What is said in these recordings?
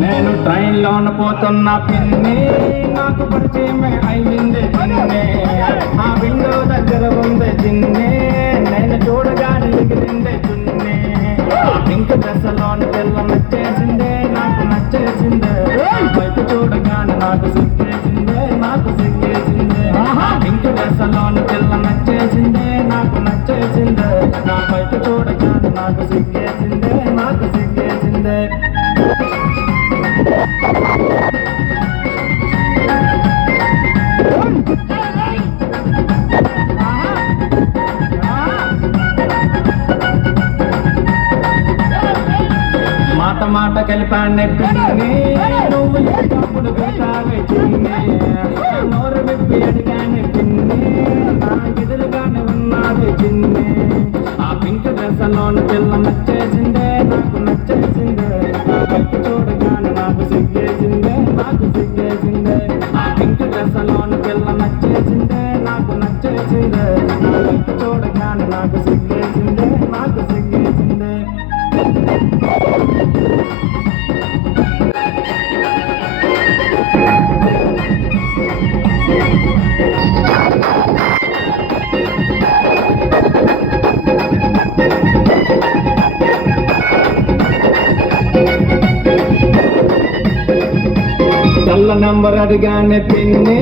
నేను ట్రైన్లోన పోతున్న పిన్ని నాకు పరిచయమే అయింది చిన్నే ఆ విండో దగ్గర ఉంది చిన్నే నేను చూడగానే ఎగిరిందే చున్నే పింక్ డ్రెస్లోని పిల్ల నచ్చేసిందే నాకు నచ్చేసిందే బయట చూడగానే నాకు సిగ్గేసిందే నాకు సిగ్గేసిందే పింక్ డ్రెస్లోని పిల్ల నచ్చేసిందే నాకు నచ్చేసిందే నా బయట చూడగానే నాకు సిగ్గేసిందే నాకు సిగ్గేసిందే మాట మాట కలిపానే పిన్ని నువ్వు ఎప్పుడు పెట్టావే చిన్ని నోరు విప్పి అడిగానే పిన్ని నా ఎదురుగానే ఉన్నది చిన్ని ఆ పింక్ డ్రెస్లోని పిల్ల నచ్చేసిందే నాకు నచ్చేసిందే బయట చూడగానే నాకు సిగ్గేసిందే నాకు సిగ్గేసిందే ఆ పింక్ డ్రెస్లోని పిల్ల నచ్చేసిందే నాకు నచ్చేసిందే బయట చూడగానే నాకు సిగ్గేసిందే నాకు సిగ్గేసిందే కళ్ళ నంబర్ అడిగానే పిన్ని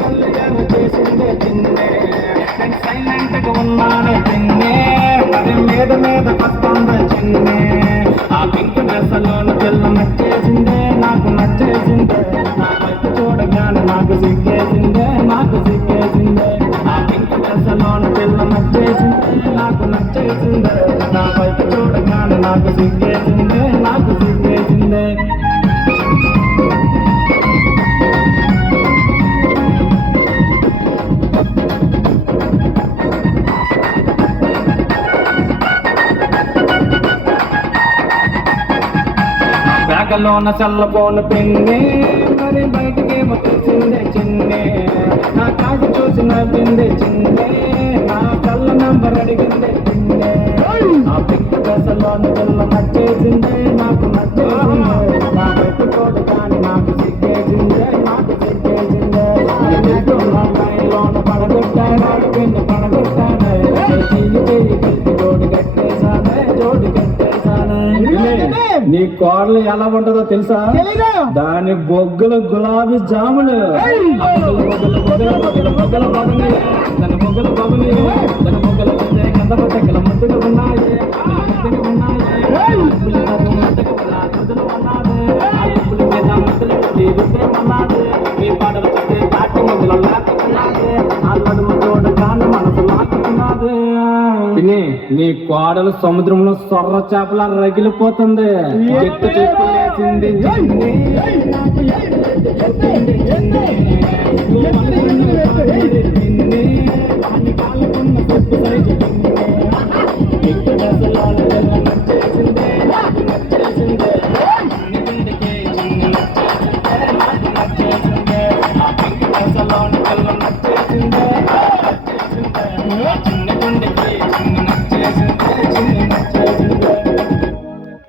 కళ్యాణం చేసిందే పిన్నే నేను సైలెంట్గా ఉన్నానే పిన్నే మరి మీద మీద వస్తుందే చిన్నే ఆ పింక్ డ్రెస్లోని పిల్ల నచ్చేసిందే నాకు నచ్చేసిందే నా వైపు చూడగానే నాకు సిగ్గేసిందే నాకు సిగ్గేసిందే ఆ పింక్ డ్రెస్లోని పిల్ల నచ్చేసిందే నాకు నచ్చేసిందే నా వైపు చూడగానే నాకు సిగ్గేసిందే నాకు సిగ్గేసిందే బ్యాగలోన చల్లబోను పిన్ని మరి బయటకేమో తెలిసిందే చిన్నే నా కాకి చూసి నవ్విందే చిన్నే నా కళ్ళ నంబర్ అడిగిందే చిన్నే ఆ పింక్ డ్రెస్లోని పిల్ల నచ్చేసిందే నాకు నచ్చేసిందే నా బయట కోట కానీ నాకు సిగ్గేసిందే నాకు సిగ్గేసిందే లోన పడగొట్టాడు పిన్ని పడగొట్టాడు చెయ్యి చెయ్యి కలిపి జోడి కట్టేశానే జోడి కట్టేశానే నీ కోడలు ఎలా ఉంటుందో తెలుసా దాని బొగ్గుల గులాబీ జాములు దాని బొగ్గల బాబుని దాని బొగ్గల కందపట్టెక్కల ముద్దుగా ఉన్నాయి మీ పాటలు చెప్తే దాటి ముద్దులు లాక్కున్నది అల్లడు తోడు కాని మనసు లాక్కున్నది నీ కోడలు సముద్రంలో సొర్ర చేపల రగిలిపోతుంది ఎత్తు చెప్పులేసింది